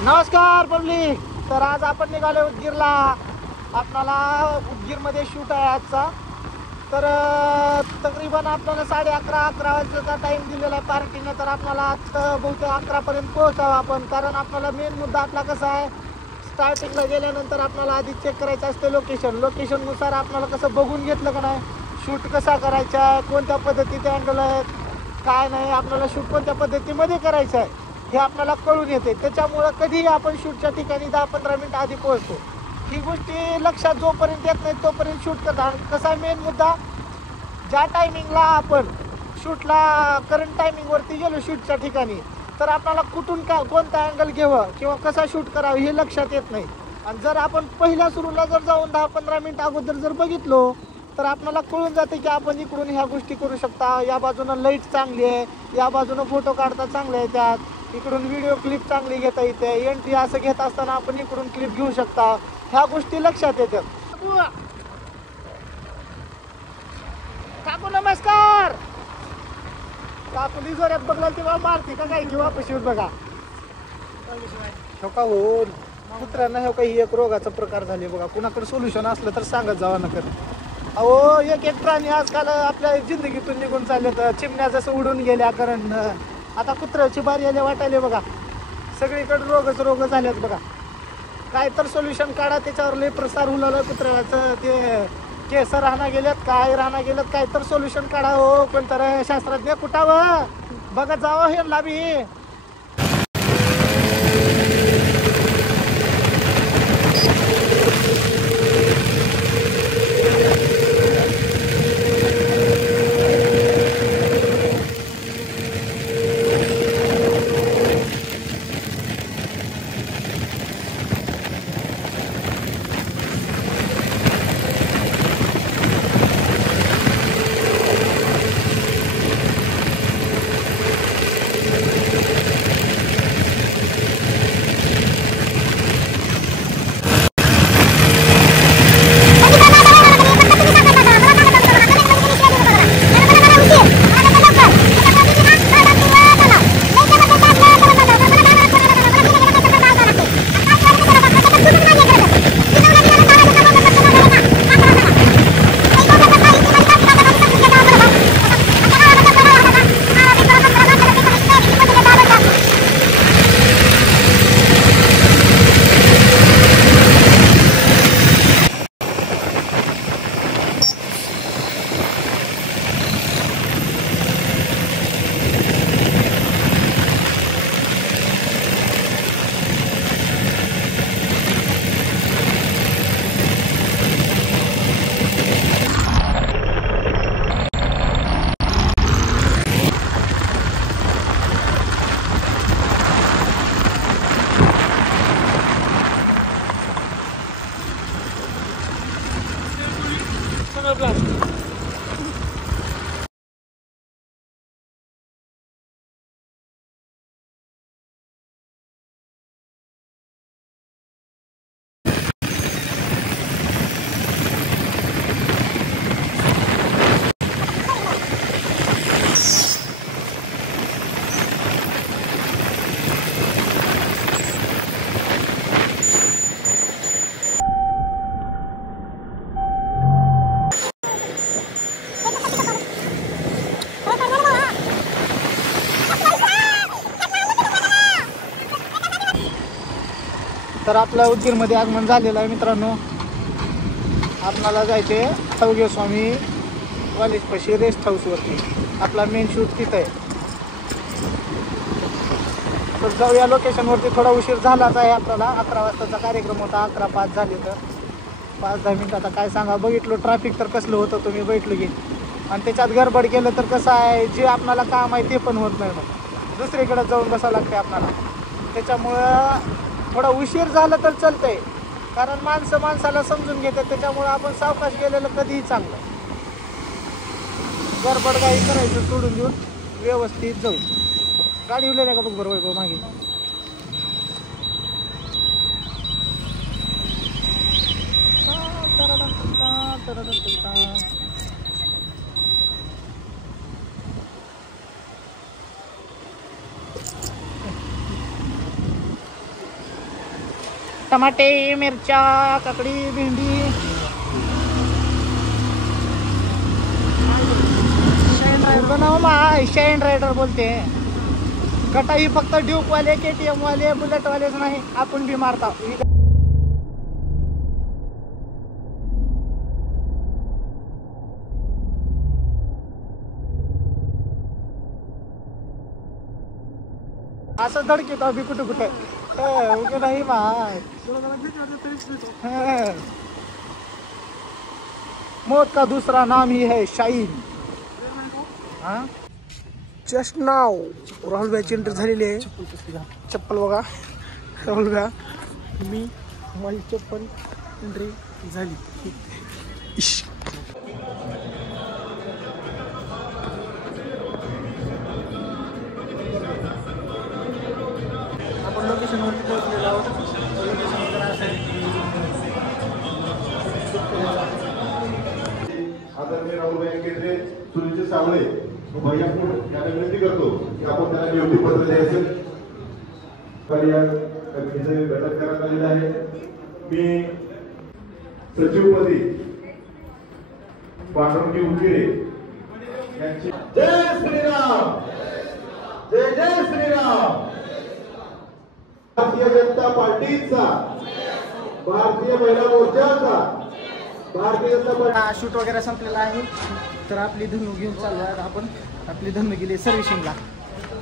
नमस्कार पब्लिक. तर आज आपण निघालो उदगीरला. आपल्याला उदगीरमध्ये शूट आहे आजचा. तर तकरीबन आपल्याला 11:30 वाजता टाईम दिलेला आहे पार्किंगला. तर आपल्याला आता बहुतेक 11पर्यंत पोहोचावं आपण. कारण आपल्याला मेन मुद्दा आपला कसा आहे, स्टार्टिंगला गेल्यानंतर आपल्याला आधी चेक करायचं असतं लोकेशननुसार आपल्याला कसं बघून घेतलं का नाही, शूट कसा करायचा आहे, कोणत्या पद्धतीचे अँगल आहेत, काय नाही, आपल्याला शूट कोणत्या पद्धतीमध्ये करायचं आहे हे आपल्याला कळून येते. त्याच्यामुळं कधीही आपण शूटच्या ठिकाणी 10-15 मिनिट आधी पोहोचतो. ही गोष्टी लक्षात जोपर्यंत येत नाही तोपर्यंत शूट करता. कसा मेन मुद्दा, ज्या टायमिंगला आपण शूटला करंट टायमिंगवरती गेलो शूटच्या ठिकाणी, तर आपल्याला कुठून कोणता अँगल घ्यावं किंवा कसा शूट करावं हे लक्षात येत नाही. आणि जर आपण पहिल्या सुरूला जर जाऊन 10-15 मिनिट अगोदर जर बघितलो तर आपल्याला कळून जाते की आपण इकडून ह्या गोष्टी करू शकता. या बाजूनं लाईट चांगली आहे, या बाजूनं फोटो काढता चांगले आहे, त्यात इकडून व्हिडिओ क्लिप चांगली घेता येते, एंट्री असं घेत असताना आपण इकडून क्लिप घेऊ शकता. ह्या गोष्टी लक्षात येतात. काकू नमस्कार. काकू जोरात बघला तेव्हा मारते का काय किंवा वापस येऊन बघा. हो का हो कुत्र्यांना हो काही एक रोगाचा प्रकार झाले बघा. कुणाकडे सोल्युशन असलं तर सांगत जावा नका. अहो एक प्राणी आजकाल आपल्या जिंदगीतून निघून चालले. तर चिमण्या जसं उडून गेल्या, कारण आता कुत्र्याची बारी आली वाटायले बघा. सगळीकडे रोग झालेत बघा. काय तर सोल्युशन काढा, त्याच्यावर लय प्रसार हुलाला कुत्र्याचं. ते केस राहणार गेलेत, काय राहणार गेलेत, काय तर सोल्युशन काढा हो. कोणतर शास्त्रज्ञ कुठावं बघा जावं हे लाभी. तर आपल्या उदगीरमध्ये आगमन झालेलं आहे मित्रांनो. आपल्याला जायचे अवघे स्वामी कॉलेजपाशी रेस्ट हाऊसवरती. आपला मेन शूट तिथं आहे. तर जाऊया लोकेशनवरती. थोडा उशीर झालाच आहे आपल्याला. 11 वाजताचा कार्यक्रम होता, 11:05 झाले. तर 5-10 मिनिट आता काय सांगा. बघितलं ट्रॅफिक तर कसलं होतं, तुम्ही बैठलो की. आणि त्याच्यात गडबड केलं तर कसं आहे, जे आपल्याला काम आहे ते पण होत नाही, मग दुसरीकडे जाऊन बसावं लागते आपल्याला. त्याच्यामुळं थोडा उशीर झाला तर चालतंय, कारण माणसाला समजून घेतात. त्याच्यामुळं आपण सावकाश गेलेलं कधीही चांगलं. गडबडगाई करायचं सोडून देऊन व्यवस्थित जाऊ. गाडी उलेल्या का बघ बरं वैभव मागे. टमाटे, मिरच्या, काकडी, भेंडी, शाईन रायडर बोलते. गटा ही फक्त ड्यूक वाले, KTM वाले, बुलेट वालेच नाही, आपण भी मारता. असं धडकीत अभि कुठं कुठं नाही माय. मौत का दूसरा नाम ही है शाईन. जस्ट नाव राहुल भाईची एंट्री झालेली आहे. चप्पल बघा राहुल भाई, मी माझी चप्पल एंट्री झाली. आपण लोकेशनवरती पोहोचलेलो आहोत. लोकेशन वगैरे आदरणीय राहुलभाई केंद्रे, सुनील सावळे भैया कोण यांना विनंती करतो की आपण त्यांना नियुक्ती पत्र द्यायचं. या कमिटीचे बैठक करण्यात आलेलं आहे. मी सचिवपदी पांडुरंगी उकिरे यांची. जय श्रीराम, जय जय श्रीराम. भारतीय जनता पार्टीचा, भारतीय महिला मोर्चाचा, भारतीय जनता पार्टी. शूट वगैरे संपलेला आहे. तर आपली धनु घेऊन चालू आहे आपण. आपली धनु गेली सर्व्हिसिंगला.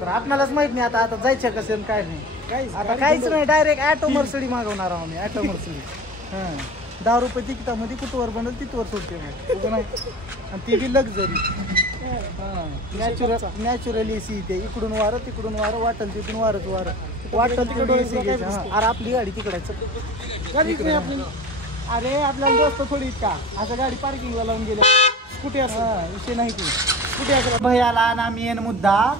तर आपल्यालाच माहित नाही आता जायचं कसं काय नाही. आता काहीच नाही, डायरेक्ट ॲटो मर्सिडी मागवणार आहोत आम्ही. ॲटो मर्सिडी 10 रुपये तिकिटामध्ये कुठवर बनल तिथवर सोडते नाही. आणि ती बी लक्झरी. नॅचरल एसी ते इकडून वारं तिकडून वारं, वाटल तिकडून वारच वारं, वाटल तिकडून एसी घ्यायचं. अरे आपली गाडी तिकडायचं. अरे आपल्याला दोस्त थोडी का असं गाडी पार्किंगला लावून गेल्या. कुठे असं विषय नाही की कुठे. भैयाला ना मेन मुद्दा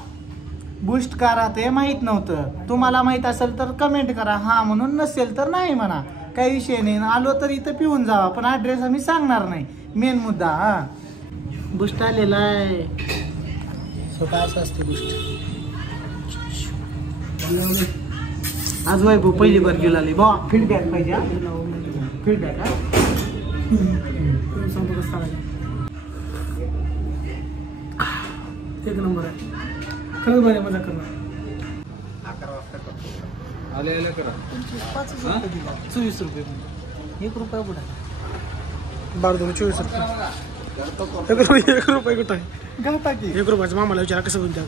बूस्ट का राहते माहित नव्हतं. तुम्हाला माहित असेल तर कमेंट करा हा म्हणून, नसेल तर नाही म्हणा, काही विषय नाही. आलो तर इथं पिऊन जावा, पण ॲड्रेस आम्ही सांगणार नाही. मेन मुद्दा हा बूस्ट आलेला आहे. स्वतः असं असते बूस्ट. आज वैभव पहिली बार गेला बा. फीडबॅक पाहिजे. फीडबॅक एक नंबर आहे. खरंच बरं मजा करणार. 11 वाजता करतो. आले करा. 24 रुपये. 1 रुपया कुठं आहे? 12 24 रुपये. 1 रुपये कुठं आहे? घाटा की 1 रुपयाचं. मामाला विचारा कसं बोलतात.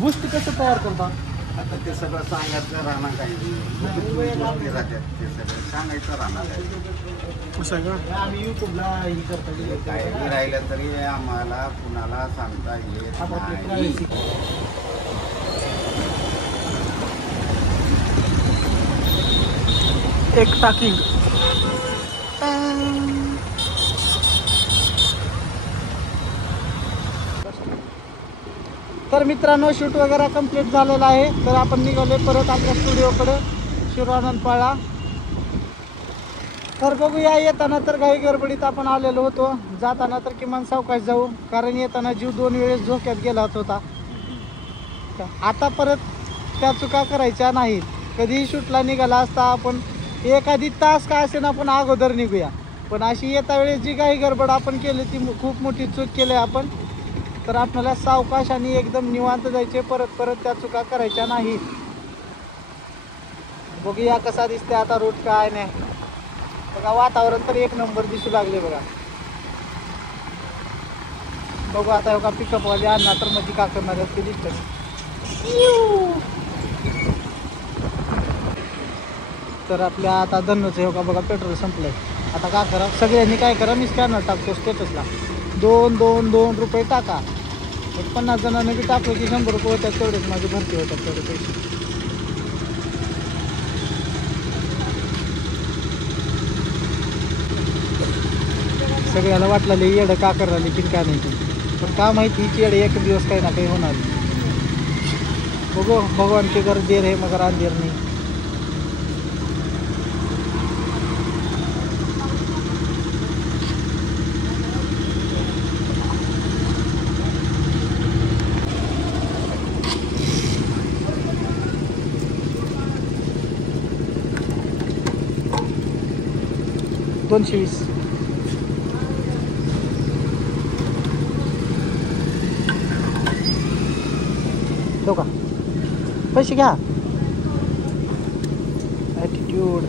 बूस्ट कसं तयार करता? आता ते सगळं सांगायचं राहणार काही ते सगळं सांगायचं राहणार आहे. असं आहे का? आम्ही युट्यूबला हे करतो. काही राहिलं तरी आम्हाला कुणाला सांगता येत नाही. एक टाकिंग. तर मित्रांनो शूट वगैरे कंप्लीट झालेला आहे. तर आपण निघाले परत आपल्या स्टुडिओकडे शिरानंदपाळा. तर बघूया, येताना तर काही गडबडीत आपण आलेलो होतो, जाताना तर किमान सावकाश जाऊ, कारण येताना जीव 2 वेळेस धोक्यात गेला होता. आता परत त्या चुका करायच्या नाहीत. कधीही शूटला निघाला असता आपण एखादी तास का असेल आपण अगोदर निघूया, पण अशी येता वेळेस जी काही गडबड आपण केली ती खूप मोठी चूक केली आपण. तर आपल्याला सावकाश आणि एकदम निवांत जायचे, परत परत त्या चुका करायच्या नाहीत. बघूया कसा दिसते आता रोड काय नाही. बघा वातावरण तर 1 नंबर दिसू लागले बघा. बघू आता बघा पिकअपवाले आणणार तर मध्ये का करणार आहेत ते दिसतं. तर आपल्या आता धन्नच आहे बघा, पेट्रोल संपलंय. आता का करा सगळ्यांनी काय करा, मी स्कॅनर टाकतो स्टेटसला. 2 रुपये टाका. 50 जणांनी बी टाकलं की 100 रुपये होतात. तेवढेच माझी भरती होतात तेवढे पैसे. सगळ्याला वाटलं येडं का करायला की काय नाही, पण का माहिती हिची येडं एक दिवस काही ना काही होणार. बघू भगवान की घर देर है मगर अंधेर नहीं. 220. ठेवू का? पैसे घ्या. ॲटिट्यूड.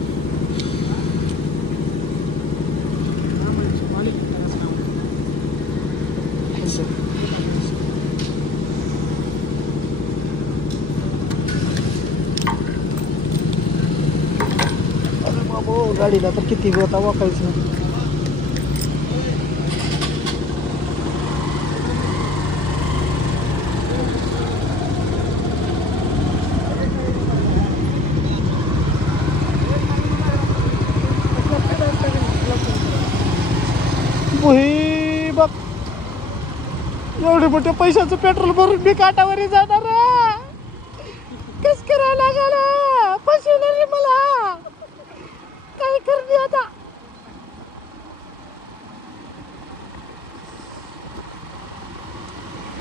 अरे बाबो, गाडीला तर किती होता वाकायचं नाही. भुई बघ, एवढे मोठे पैशाचं पेट्रोल भरून मी काटावरी जाणार. कस करायला लागला, पैसे नाही मला, काय करणे आता.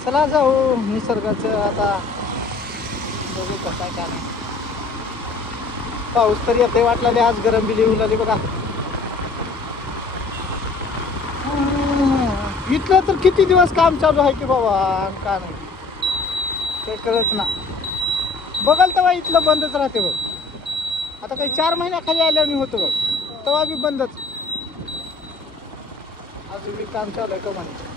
चला जाऊ निसर्गाचं आता बघू कसं काय. पाऊस तर येते वाटला, आज गरम बिली येऊन आली बघा. इथलं तर किती दिवस काम चालू आहे की बाबा, का नाही काही कळत ना. बघाल तेव्हा इथलं बंदच राहते बघ. आता काही 4 महिन्याखाली आल्याने होतं बघ, तेव्हा बी बंदच. अजून बी काम चालू आहे कमानीचं.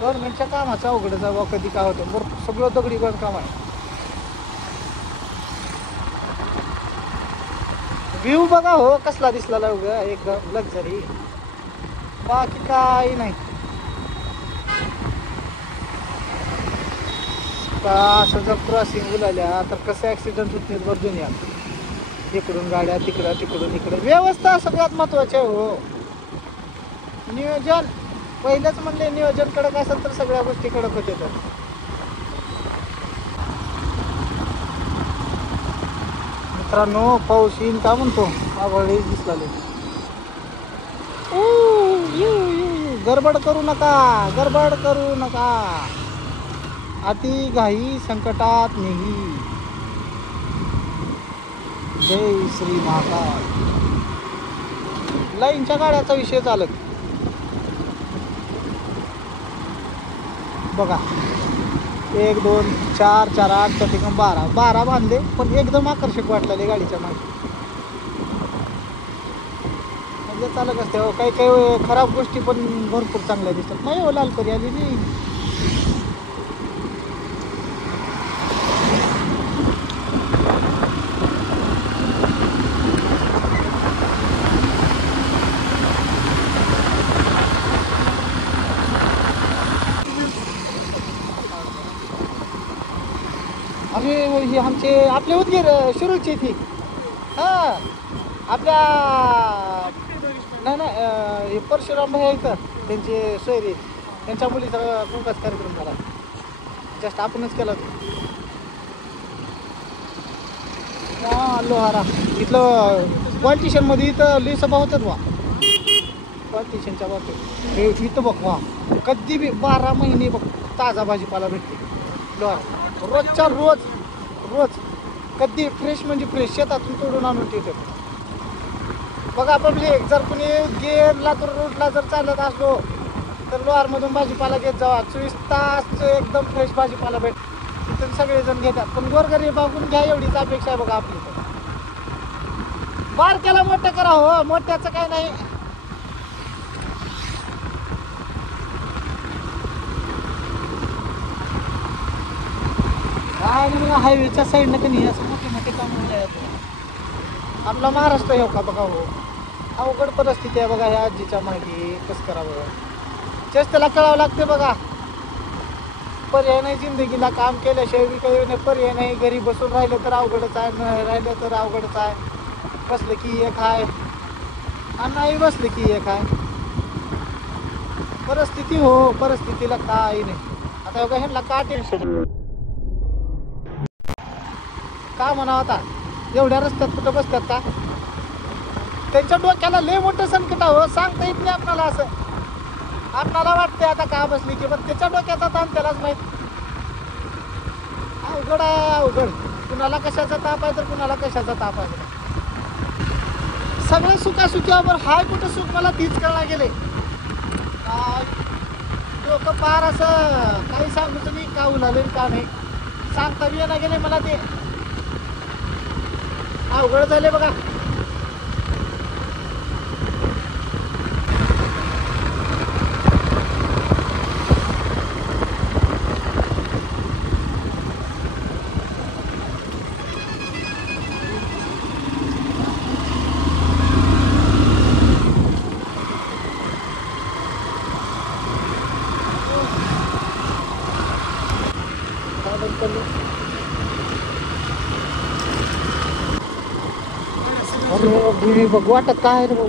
गव्हर्नमेंटच्या कामाचं अवघड जावं कधी काय होतं. बरं सगळं दगडी बांधकाम आहे. व्ह्यू बघा हो कसला दिसला लावग, एकदम लक्झरी, बाकी काही नाही. असं जर क्रॉसिंग उलाल्या तर कसं ॲक्सिडेंट होते बरं दुनियात. इकडून गाड्या तिकडं, तिकडून इकडं. व्यवस्था सगळ्यात महत्वाची आहे हो. नियोजन पहिलेच म्हणले, नियोजन कडक असेल तर सगळ्या गोष्टी कडक होते. तर मित्रांनो पाऊस येईन का म्हणतो, आभाळी दिसला. गडबड करू नका, गडबड करू नका. अति घाई संकटात नेही. जय श्री महाकाल. लाईनच्या गाड्याचा विषय चालत बघा. 1 2 4 4 8 त्या ठिकाणी 12 बांधले, पण एकदम आकर्षक वाटलेले गाडीच्या मागे. म्हणजे चालक असते हो. काही काही खराब गोष्टी पण भरपूर चांगल्या दिसतात. नाही हो, लालपरी आली नाही. अरे हे आमचे आपले उदगीर शिरूरची ती. हां आपल्या नाही नाही हे परशुराम भाई इथं त्यांचे सोयरे, त्यांच्या मुलीचा खूपच कार्यक्रम झाला. जस्ट आपणच केला तो. लोहारा इथलं पॉलिटिशियनमध्ये इथं लई सभा होतात वा. पॉलिटिशियनच्या बाबतीत इथं बघ वा, कधी बी 12 महिने बघ ताजा भाजीपाला भेटते लोहारा. रोजच्या रोज कधी फ्रेश म्हणजे फ्रेश शेतातून तोडून आणून ठेवते बघा. पब्लिक जर कुणी गेर लातूर रोडला जर चालत असलो तर लोहारमधून भाजीपाला घेत जावा. 24 तास एकदम फ्रेश भाजीपाला भेट. तिथून सगळेजण घेतात, पण गोरगरीब बघून घ्या एवढीच अपेक्षा आहे बघा आपली. बारक्याला मोठं करा हो, मोठ्याचं काय नाही. काय नाही बघा, हायवेच्या साईडनं का नाही असं मोठे मोठे काम होत. आपला महाराष्ट्र येऊ का बघा हो. अवघड परिस्थिती आहे बघा ह्या आजीच्या मागे. कसं करावं तेच त्याला कळावं लागते बघा. पर्याय नाही जिंदगीला, काम केल्याशिवाय काही नाही. पर्याय नाही. घरी बसून राहिलं तर अवघडच आहे, न राहिलं तर अवघडच आहे. बसलं की एक आहे आणि नाही बसलं की एक आहे. परिस्थिती हो, परिस्थितीला काही नाही. आता बघा ह्यांना का टेन्शन का म्हणावं. आता एवढ्या रस्त्यात कुठं बसतात का. त्यांच्या डोक्याला लय मोठं संकट हो, सांगता येत नाही आपणाला. असं आपणाला वाटते आता का बसली की, पण त्याच्या डोक्याचा ताण त्यालाच माहित. अवघड आहे अवघड. कुणाला कशाचा ताप आहे तर कुणाला कशाचा ताप आहे. सगळं सुखासुखीवर हाय कुठं सुख मला तीच कळला गेले लोक पार असं काही सांगू तुम्ही का उन्हाळे का नाही सांगता बी येणं गेले मला ते अवघड झाले बघा. अरे बघ वाटत काय आहे रे भाऊ.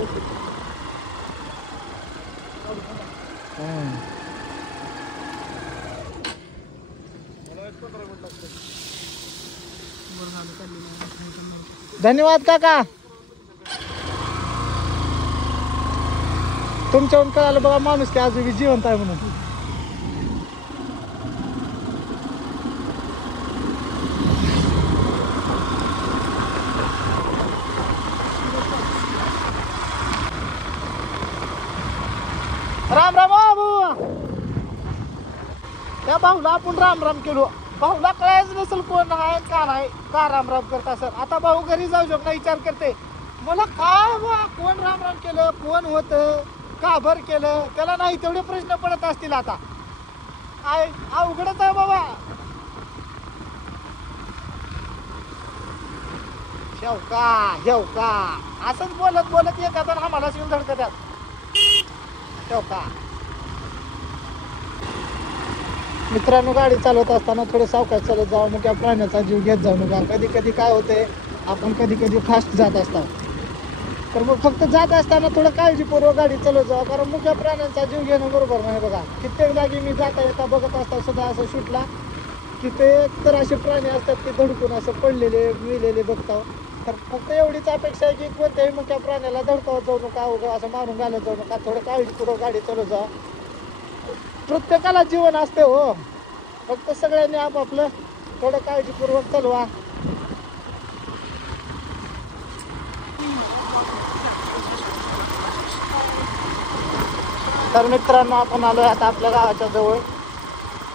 धन्यवाद काका तुमच्याहून कळालं बघा माणूस की अजून जिवंत आहे म्हणून. राम राम भाऊ त्या भाऊला आपण राम राम केलो भाऊला कळायच नसेल कोण आहे का नाही का राम राम करता सर. आता भाऊ घरी जाऊ शकता विचार करते मला काय बा कोण राम राम केलं कोण होतं का भर केलं त्याला नाही तेवढे प्रश्न पडत असतील. आता अवघडच आहे बाबा. शेवका असंच बोलत बोलत एखादा आम्हाला येऊन धडकत्यात. शेवका मित्रांनो गाडी चालवत असताना थोडं सावकाश चालत जावं मोठ्या प्राण्याचा जीव घेत जाऊ नका. कधी कधी काय होते आपण कधी कधी फास्ट जात असतो तर मग फक्त जात असताना थोडं काळजीपूर्वक गाडी चालवत जावं कारण मुख्य प्राण्यांचा जीव घेणं बरोबर नाही. बघा कित्येक जागी मी जाता येता बघत असता सुद्धा असं शूटला कित्येक तर असे प्राणी असतात की धडकून असं पडलेले मिळलेले बघता. तर फक्त एवढीच अपेक्षा आहे की कोणत्याही मुख्य प्राण्याला धडकावत जाऊ नका उगा असं मारून घालत जाऊ नका. थोडं काळजीपूर्वक गाडी चालवत जा. प्रत्येकाला जीवन असते हो फक्त सगळ्यांनी आपापलं थोडं काळजीपूर्वक चालवा. तर मित्रांनो आपण आलो आता आपल्या गावाच्या जवळ.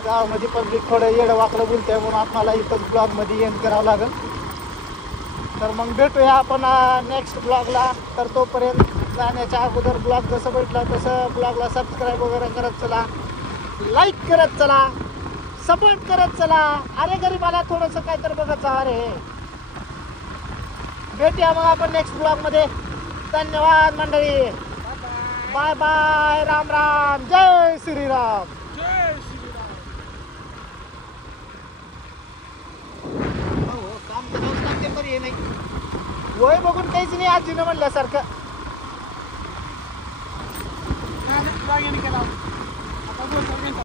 गावामध्ये पब्लिक थोडं येडं वाकडं बोलतंय म्हणून आपल्याला इथंच ब्लॉगमध्ये एंड करावं लागेल. तर मग भेटूया आपण नेक्स्ट ब्लॉगला. तर तोपर्यंत जाण्याच्या अगोदर ब्लॉग जसं भेटलं तसं ब्लॉगला सबस्क्राईब वगैरे करत चला लाईक करत चला सपोर्ट करत चला. अरे गरीबाला थोडंसं काहीतरी बघत जा. अरे भेटूया मग आपण नेक्स्ट ब्लॉगमध्ये. धन्यवाद मंडळी. Bye bye. राम राम. जय श्रीराम. काम करावंच लागते बरी नाही वय बघून काहीच नाही आजीनं म्हणल्यासारखं.